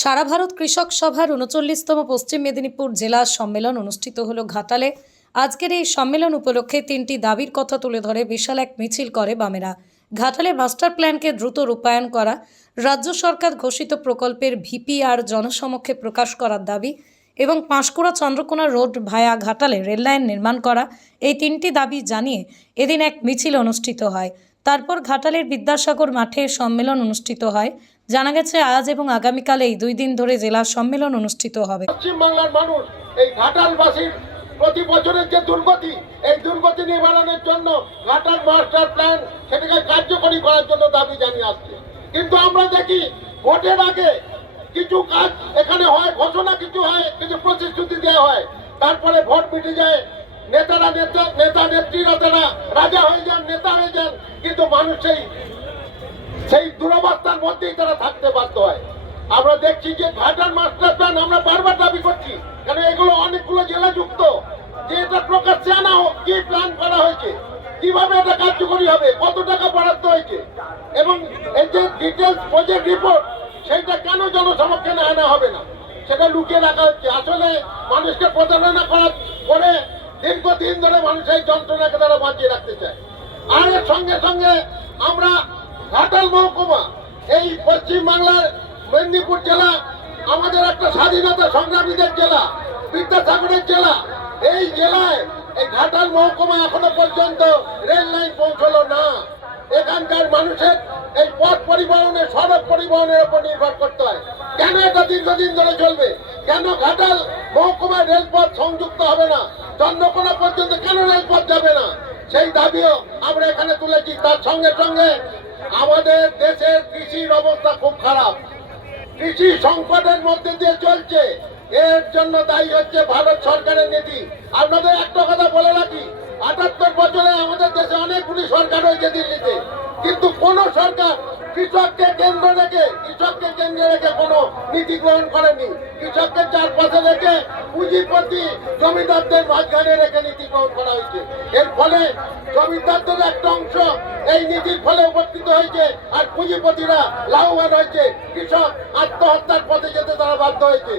সারা ভারত কৃষক সভার উনচল্লিশতম পশ্চিম মেদিনীপুর জেলা সম্মেলন অনুষ্ঠিত হলো ঘাটালে। আজকের এই সম্মেলন উপলক্ষে তিনটি দাবির কথা তুলে ধরে বিশাল এক মিছিল করে বামেরা। ঘাটালে মাস্টার প্ল্যানকে দ্রুত রূপায়ণ করা, রাজ্য সরকার ঘোষিত প্রকল্পের ভিপিআর জনসমক্ষে প্রকাশ করার দাবি এবং পাঁশকুড়া চন্দ্রকোনা রোড ভায়া ঘাটালে রেললাইন নির্মাণ করা, এই তিনটি দাবি জানিয়ে এদিন এক মিছিল অনুষ্ঠিত হয়। তারপর ঘাটালের বিদ্যাসাগর মাঠে সম্মেলন অনুষ্ঠিত হয়। জানা গেছে, আজ এবং আগামীকাল এই দুই দিন ধরে জেলা সম্মেলন অনুষ্ঠিত হবে। পশ্চিমবাংলার মানুষ এই ঘাটালবাসীর প্রতি বছরের যে দুর্গতি, এই দুর্গতি নিবারণের জন্য ঘাটাল মাস্টার প্ল্যান সেটাকে কার্যকরী করার জন্য দাবি জানিয়ে আসছে। কিন্তু আমরা দেখি, ভোটের আগে কিছু কাজ এখানে হয়, ঘোষণা কিছু হয়, কিছু প্রতিশ্রুতি দেওয়া হয়। তারপরে ভোট মিটে যায়, নেতারা নেতা নেতা নেত্রীরা তারা রাজা হয়ে যান, নেতা হয়ে যান, কিন্তু মানুষ সেই সেই দুরবস্থার মধ্যেই তারা থাকতে বাধ্য হয়। আমরা দেখছি যে ঘাটার মাস্টার প্ল্যান আমরা বারবার দাবি করছি কারণ এগুলো অনেকগুলো জেলা যুক্ত। যে এটা প্রকাশ্যে আনা হোক, কি প্ল্যান করা হয়েছে, কীভাবে এটা কার্যকরী হবে, কত টাকা বরাদ্দ হয়েছে, এবং এই যে ডিটেলস প্রজেক্ট রিপোর্ট সেইটা কেন জনসমক্ষে না আনা হবে না? সেটা লুকিয়ে রাখা হচ্ছে। আসলে মানুষকে প্রতারণা করার করে দীর্ঘদিন ধরে মানুষের যন্ত্রণাকে তারা বাঁচিয়ে রাখতে চায়। আর এর সঙ্গে সঙ্গে আমরা ঘাটাল মহকুমা, এই পশ্চিম বাংলার মেদিনীপুর জেলা, আমাদের একটা স্বাধীনতা সংগ্রামীদের জেলা, বিদ্যাসাগরের জেলা। এই জেলায় এই ঘাটাল মহকুমা এখনও পর্যন্ত রেল লাইন পৌঁছলো না। এখানকার মানুষের এই পথ পরিবহনের, সড়ক পরিবহনের উপর নির্ভর করতে হয়। কেন এটা দীর্ঘদিন ধরে চলবে? কেন ঘাটাল মহকুমায় রেলপথ সংযুক্ত হবে না? চন্দ্রকোনা পর্যন্ত কেন রেলপথ যাবে না? সেই দাবিও আমরা এখানে তুলেছি। তার সঙ্গে সঙ্গে আমাদের দেশের কৃষির অবস্থা খুব খারাপ। কৃষি সংকটের মধ্যে দিয়ে চলছে। এর জন্য দায়ী হচ্ছে ভারত সরকারের নীতি। আপনাদের একটা কথা বলে রাখি, আটাত্তর বছরে আমাদের দেশে অনেকগুলি সরকার হয়েছে দিল্লিতে। কিন্তু কোন সরকার কৃষককে কেন্দ্র রেখে, কৃষককে কেন্দ্রে রেখে কোনো নীতি গ্রহণ করেনি। কৃষককে চারপাশে রেখে পুঁজিপতি জমিদারদের মাঝখানে রেখে নীতি গ্রহণ করা হয়েছে। এর ফলে জমিদারদের একটা অংশ এই নীতির ফলে উপকৃত হয়েছে আর পুঁজিপতিরা লাভবান হয়েছে। কৃষক আত্মহত্যার পথে যেতে তারা বাধ্য হয়েছে।